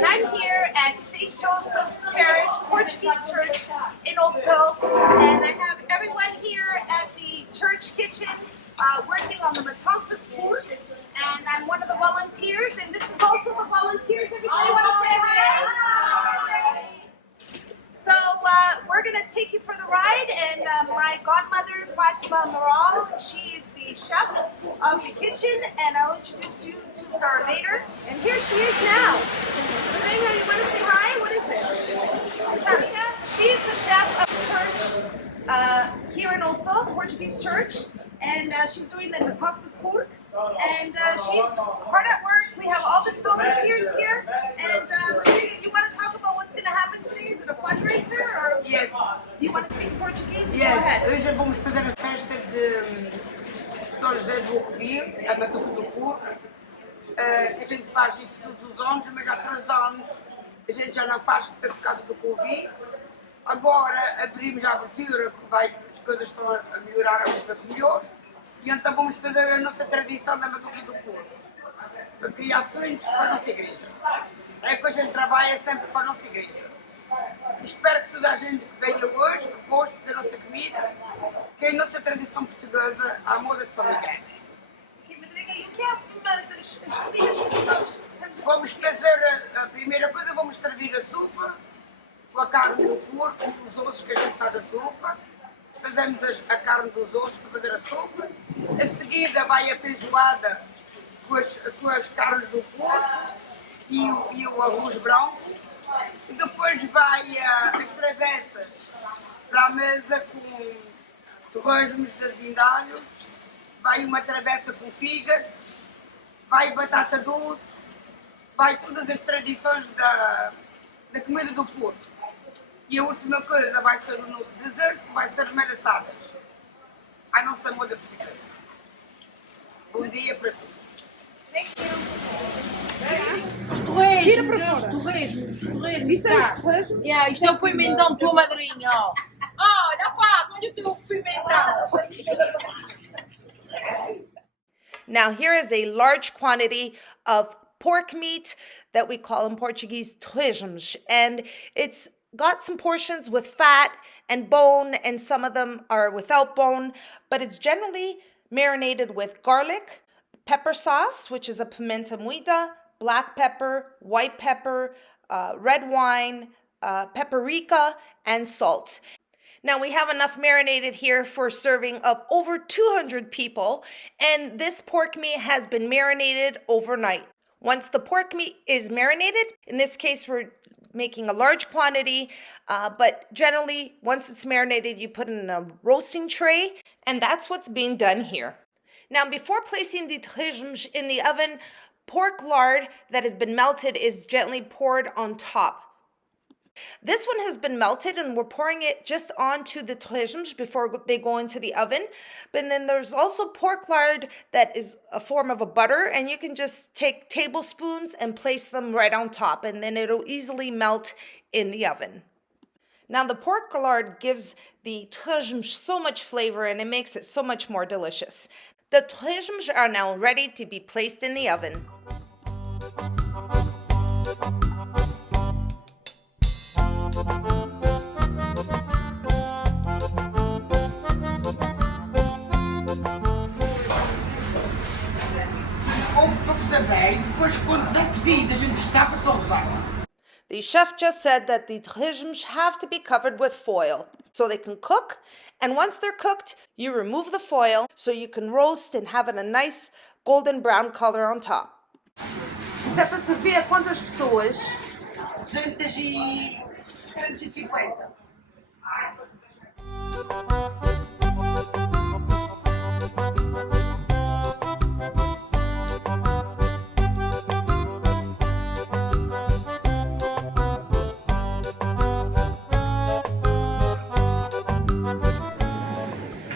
and I'm here at St. Joseph's Parish Portuguese Church in Oakville, and I have everyone here at the church kitchen working on the Matança de Porco, and I'm one of the volunteers, and this is also the volunteers. Everybody want to say hi? So we're going to take you for the ride, and my godmother, Fatima Moral, she is the chef of the kitchen, and I'll introduce you to her later. And here she is now. Maria, you want to say hi? What is this? She is the chef of the church here in Oakville, Portuguese church, and she's doing the Matança de Porco. And she's hard at work. We have all these volunteers here. And you want to talk about what's going to happen today? Is it a fundraiser? Or yes. You want to speak Portuguese? Yes. Go ahead. Hoje vamos fazer a festa de São José do Oakville, a Matança de Porco, que a gente faz isso todos os anos, mas há 3 anos a gente já não faz por causa do Covid. Agora abrimos a abertura, que as coisas estão a melhorar um pouco melhor. E então vamos fazer a nossa tradição da Matança do Porco, para criar fundos para a nossa igreja. É que a gente trabalha sempre para a nossa igreja. Espero que toda a gente que venha hoje, que goste da nossa comida, que é a nossa tradição portuguesa, a moda de São Miguel. Madrinha, e o que é uma das comidas que nós temos? Vamos fazer a primeira coisa, vamos servir a sopa, com a carne do porco, os ossos que a gente faz a sopa. Fazemos a carne dos ossos para fazer a sopa. A seguida vai a feijoada com as carnes do porco e o arroz branco. E depois vai as travessas para a mesa com torresmos de vindalho. Vai uma travessa com fígado. Vai batata doce. Vai todas as tradições da comida do porco. E a última coisa vai ser o nosso deserto, que vai ser malaçadas. A nossa moda portuguesa. Bom dia para todos. Os torresmos. Isso é os torresmos? Isto é o pimentão da tua madrinha, ó. Olha, Fábio, olha o teu pimentão. Now here is a large quantity of pork meat that we call in Portuguese torresmos, and it's got some portions with fat and bone, and some of them are without bone, but it's generally marinated with garlic, pepper sauce, which is a pimenta moída, black pepper, white pepper, red wine, paprika, and salt. Now we have enough marinated here for a serving of over 200 people, and this pork meat has been marinated overnight. Once the pork meat is marinated, in this case we're making a large quantity, but generally once it's marinated you put it in a roasting tray, and that's what's being done here. Now before placing the torresmos in the oven, pork lard that has been melted is gently poured on top. This one has been melted and we're pouring it just onto the torresmos before they go into the oven. But then there's also pork lard that is a form of a butter, and you can just take tablespoons and place them right on top, and then it'll easily melt in the oven. Now the pork lard gives the torresmos so much flavor and it makes it so much more delicious. The torresmos are now ready to be placed in the oven. The chef just said that the torresmos have to be covered with foil so they can cook, and once they're cooked, you remove the foil so you can roast and have it a nice golden brown color on top. Isso é para servir a quantas pessoas? 150.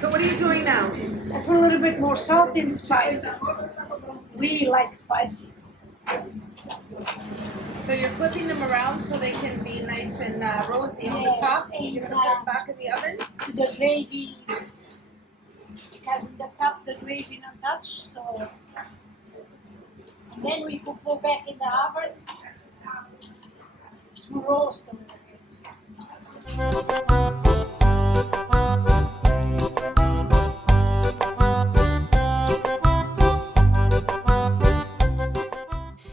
So what are you doing now? I put a little bit more salt and spicy. We like spicy. So you're flipping them around so they can be nice and rosy on the top. You're going to put them back in the oven. The gravy, because in the top the gravy not touch, so and then we could go back in the oven some roast a little bit.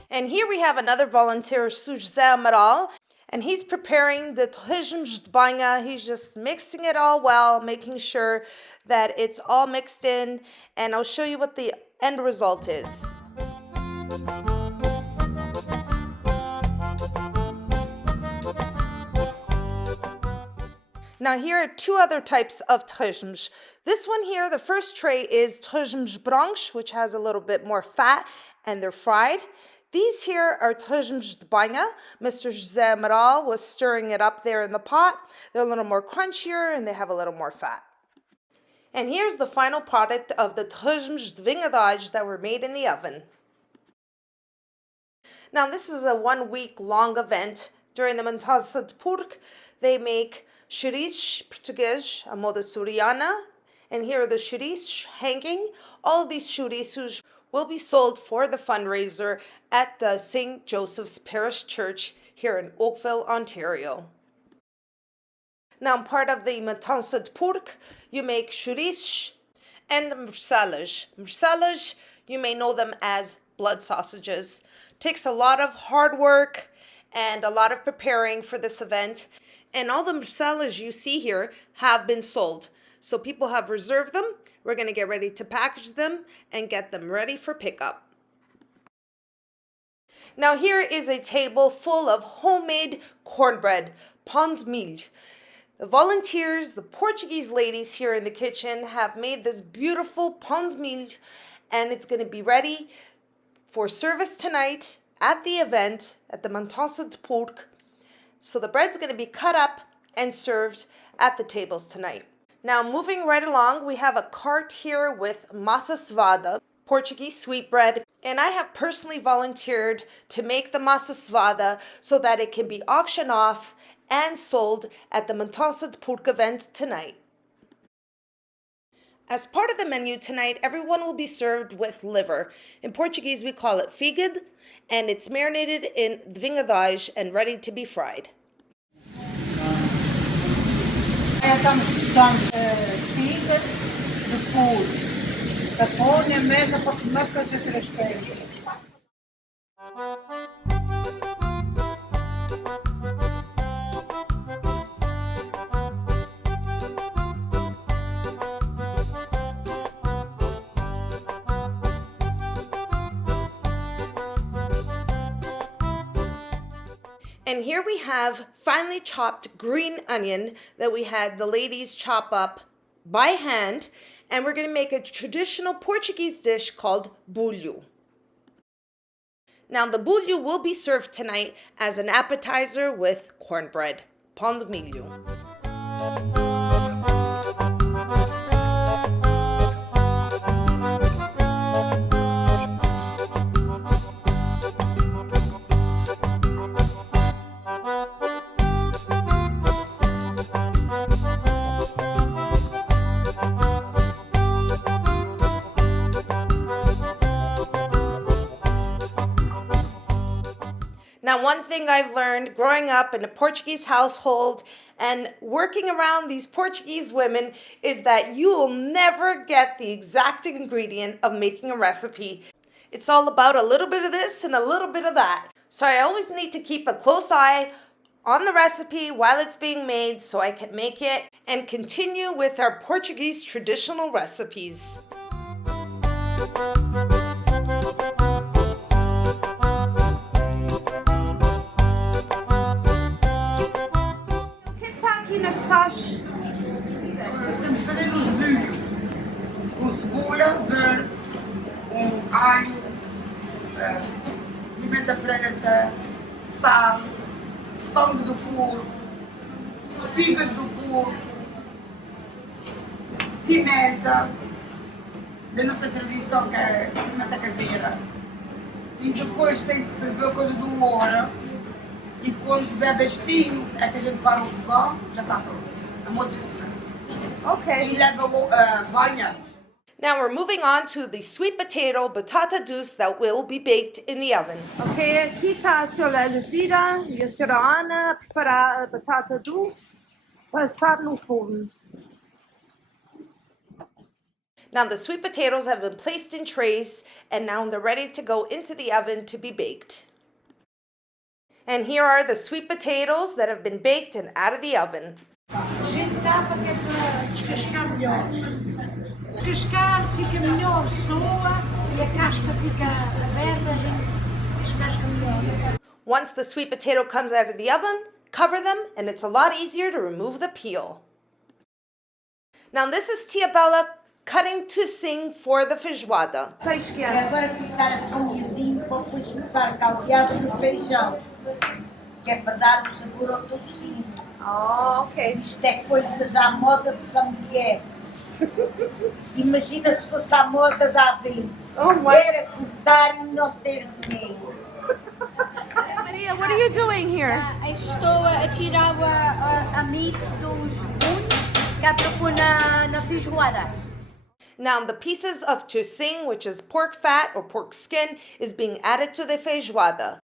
And here we have another volunteer, José Amaral, and he's preparing the torresmos de banha. He's just mixing it all well, making sure that it's all mixed in, and I'll show you what the end result is. Now here are two other types of torresmos. This one here, the first tray is torresmos brancos, which has a little bit more fat, and they're fried. These here are torresmos de banha. Mr. José Amaral was stirring it up there in the pot. They're a little more crunchier and they have a little more fat. And here's the final product of the torresmos de vinhadage that were made in the oven. Now this is a 1 week long event. During the Matança de Porco, they make chouriços Português, a moda suriana. And here are the chouriços hanging. All of these chouriços will be sold for the fundraiser at the St. Joseph's Parish Church here in Oakville, Ontario. Now, part of the Matança de Porco, you make chouriços and morcelas. Morcelas, you may know them as blood sausages. Takes a lot of hard work and a lot of preparing for this event. And all the morcelas you see here have been sold. So people have reserved them. We're going to get ready to package them and get them ready for pickup. Now here is a table full of homemade cornbread, pão de milho. The volunteers, the Portuguese ladies here in the kitchen have made this beautiful pão de milho, and it's going to be ready for service tonight at the event at the Mantança de Porco. So the bread's going to be cut up and served at the tables tonight. Now moving right along, we have a cart here with massa cevada, Portuguese sweetbread, and I have personally volunteered to make the massa cevada so that it can be auctioned off and sold at the Matança de Porco event tonight. As part of the menu tonight, everyone will be served with liver. In Portuguese, we call it fígado, and it's marinated in vinhadage and ready to be fried. Estamos precisando fígado de porco. Da pôr na mesa para comer com as outras coisas. And here we have finely chopped green onion that we had the ladies chop up by hand. And we're going to make a traditional Portuguese dish called bolho. Now the bolho will be served tonight as an appetizer with cornbread, pão de milho. Now, one thing I've learned growing up in a Portuguese household and working around these Portuguese women is that you will never get the exact ingredient of making a recipe. It's all about a little bit of this and a little bit of that. So I always need to keep a close eye on the recipe while it's being made so I can make it and continue with our Portuguese traditional recipes. Nas Estamos fazendo um bolho com cebola verde, com alho, pimenta preta, sal, sangue do porco, fígado do porco, pimenta, da nossa tradição que é pimenta caseira. E depois tem que ferver coisa de 1 hora. E quando estiver bestinho, é que a gente para o fogão, já está pronto. A modo de comer. Okay. E leva banha. Now we're moving on to the sweet potato batata doce that will be baked in the oven. Ok, aqui está a senhora Elzira e a senhora Ana a preparar a batata doce para assar no forno. Now the sweet potatoes have been placed in trays and now they're ready to go into the oven to be baked. And here are the sweet potatoes that have been baked and out of the oven. A gente tapa que é para descascar melhor. Descascar fica melhor, soa e a casca fica aberta, a gente descasca melhor. Once the sweet potato comes out of the oven, cover them and it's a lot easier to remove the peel. Now this is Tia Bella cutting to sing for the feijoada. E agora cortar assim miudinho para depois botar caldeado no feijão, que é para dar o sabor ao tocinho. Oh, ok. Isto é coisa já à moda de São Miguel. Imagina se fosse à moda da Abril. Era cortar e não ter dinheiro. Maria, what are you doing here? Estou a tirar a mix dos bones que é para pôr na feijoada. Now the pieces of tocinho, which is pork fat or pork skin, is being added to the feijoada.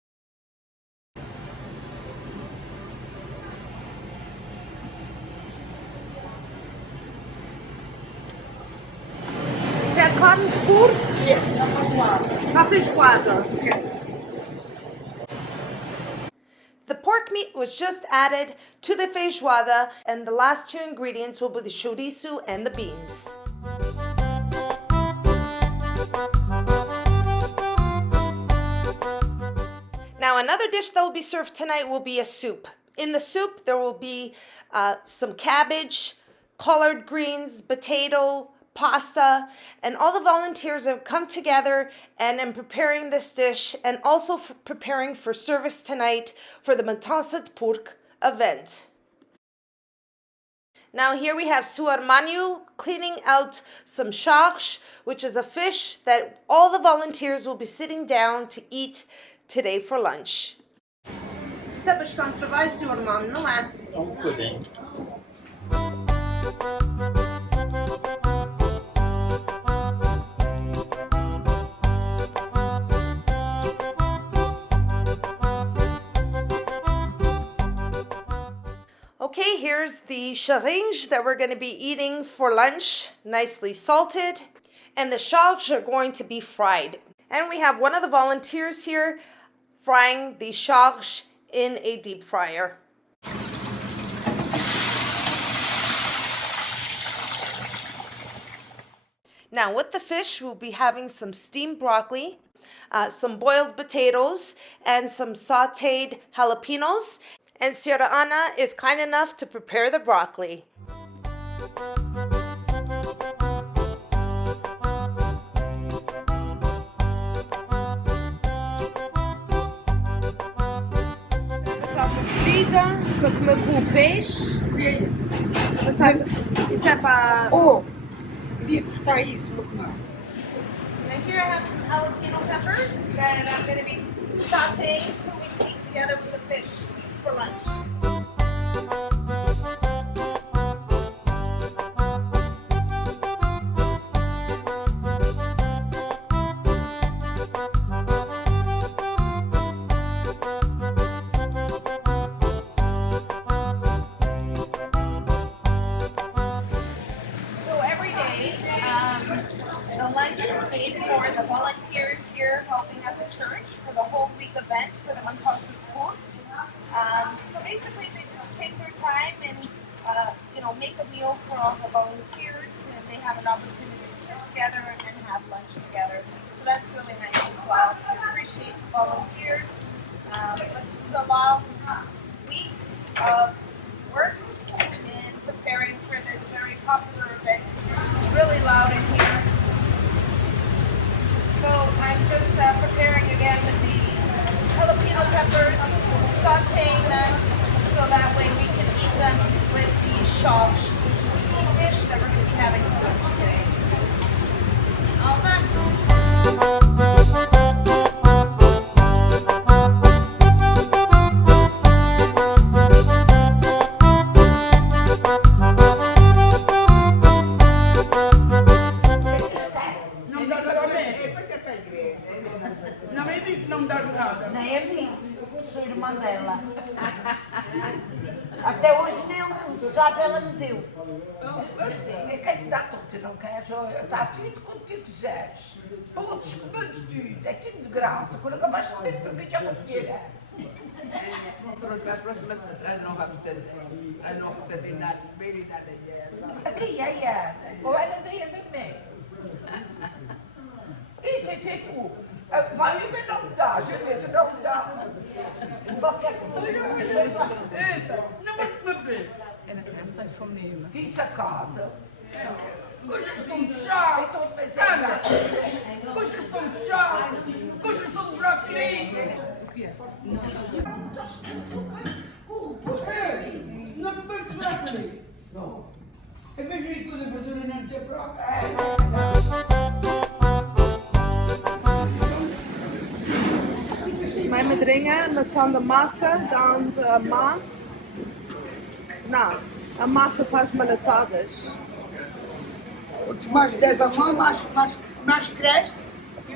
Is that carne de porco? Yes. Na feijoada. Yes. The pork meat was just added to the feijoada, and the last two ingredients will be the chorizo and the beans. Now another dish that will be served tonight will be a soup. In the soup there will be some cabbage, collard greens, potato, pasta, and all the volunteers have come together and in preparing this dish and also for preparing for service tonight for the Matança de Porco event. Now here we have Suor Manu cleaning out some charge, which is a fish that all the volunteers will be sitting down to eat today for lunch. Isso é bastante trabalho, senhor Mano, não é? Um bocadinho. Okay, here's the charinge that we're going to be eating for lunch, nicely salted, and the charge are going to be fried. And we have one of the volunteers here frying the charge in a deep fryer. Now with the fish, we'll be having some steamed broccoli, some boiled potatoes, and some sauteed jalapenos. And Sra. Ana is kind enough to prepare the broccoli. Batata cozida para comer com o peixe. Batata. Isso é para. Oh, devia fritar isso para comer. And here I have some jalapeno peppers that I'm going to be sauteing so we can eat together with the fish for lunch. So every day, the lunch is made for the volunteers here helping at the church for the whole week event for the Matança de Porco. So basically, they just take their time and make a meal for all the volunteers, and they have an opportunity to sit together and have lunch together. So that's really nice as well. I appreciate the volunteers. But this is a long week of work and preparing for this very popular event. It's really loud in here. So I'm just preparing again with the jalapeno peppers, sauteing them so that way we can eat them with the charge, which is the fish that we're going to be having for lunch today. All done. uma dela. Até hoje nem um usado ela me deu. É quem te dá tudo, não queres? Dá tudo quando tu quiseres. Podes comer de tudo, é tudo de graça. Quando acabaste de comer, para mim já não dinheiro. Pronto, a próxima não vai precisar de nada, bem e nada dela. Aqui é. Ou ela daí a mim. Isso é tu. Vai e me não me dá, gente, não me dá. Qualquer coisa. Isso, não vais beber. É não tenho fome nenhuma. Que sacada. Coisas com chá. Então, mas é graça. Coisas com chá. Coisas com brócolis. O que é? Não me vais brócolis. Não. É mesmo isso que a verdura não tem brócolis. Minha madrinha, amassando a massa, dando a mão. Não, a massa para as malaçadas. Quanto mais des a mão, mais cresce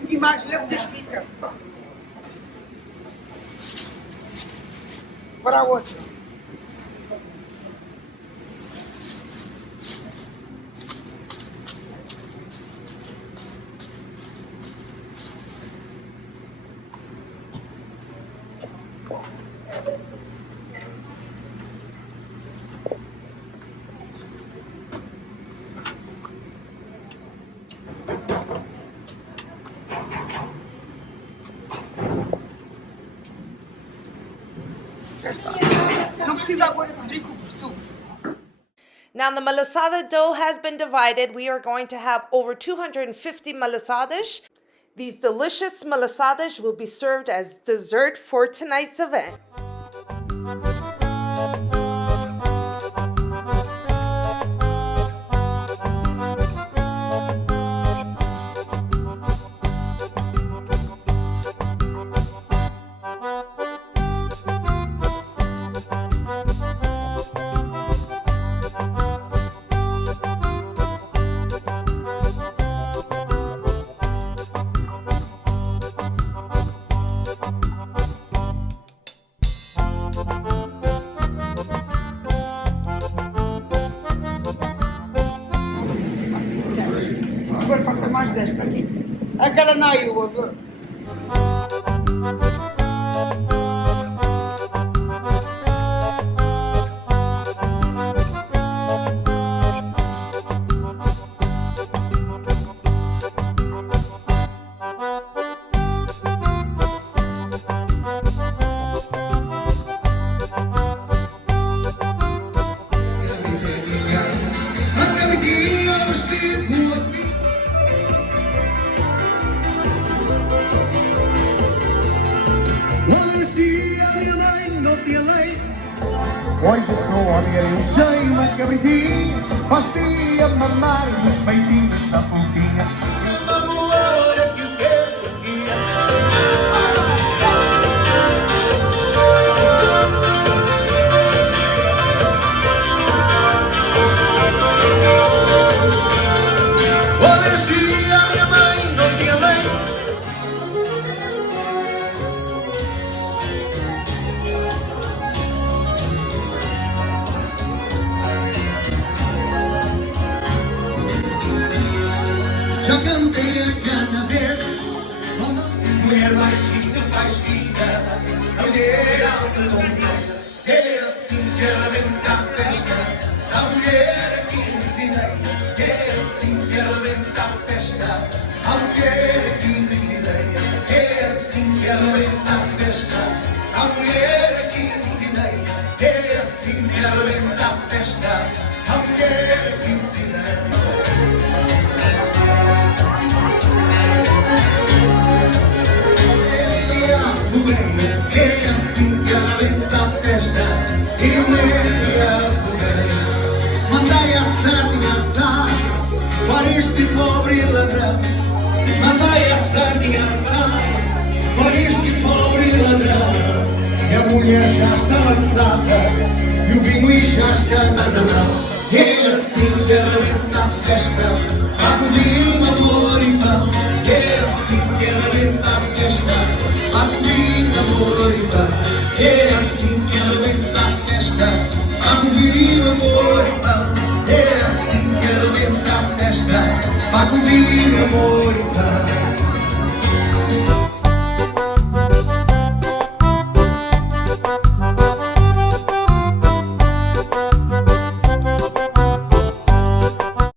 e mais levedas fica. Para a outra. Não precisa agora cobrir com o costume. Now the malasada dough has been divided. We are going to have over 250 malasadas. These delicious malasadas will be served as dessert for tonight's event. Agora falta mais 10 para aqui. Aquela não é eu, agora. Hoje sou a igreja e uma cabritinha, você a mamar nos peitinhos da fofinha. E uma moura que o quero aqui. Olha, se a minha mãe não tinha leite. Já cantei a cada vez, mulher baixinha, baixinha, a mulher alta, é assim que arrebenta a festa, a mulher que ensinei, é assim que arrebenta a festa, a mulher que ensinei, é assim que arrebenta a festa, a mulher que ensinei, é assim que arrebenta a festa, a mulher que ensinei. É assim que arrebenta a festa e meia fogueira. Mandai a sardinha assar para este pobre ladrão. Mandai a sardinha assar para este pobre ladrão. E a mulher já está laçada e o vinho já está na mão. É assim que arrebenta a festa, a comida, amor e pão. É assim que arrebenta a festa, a comida, amor e pão. Paco vinho, amor, então.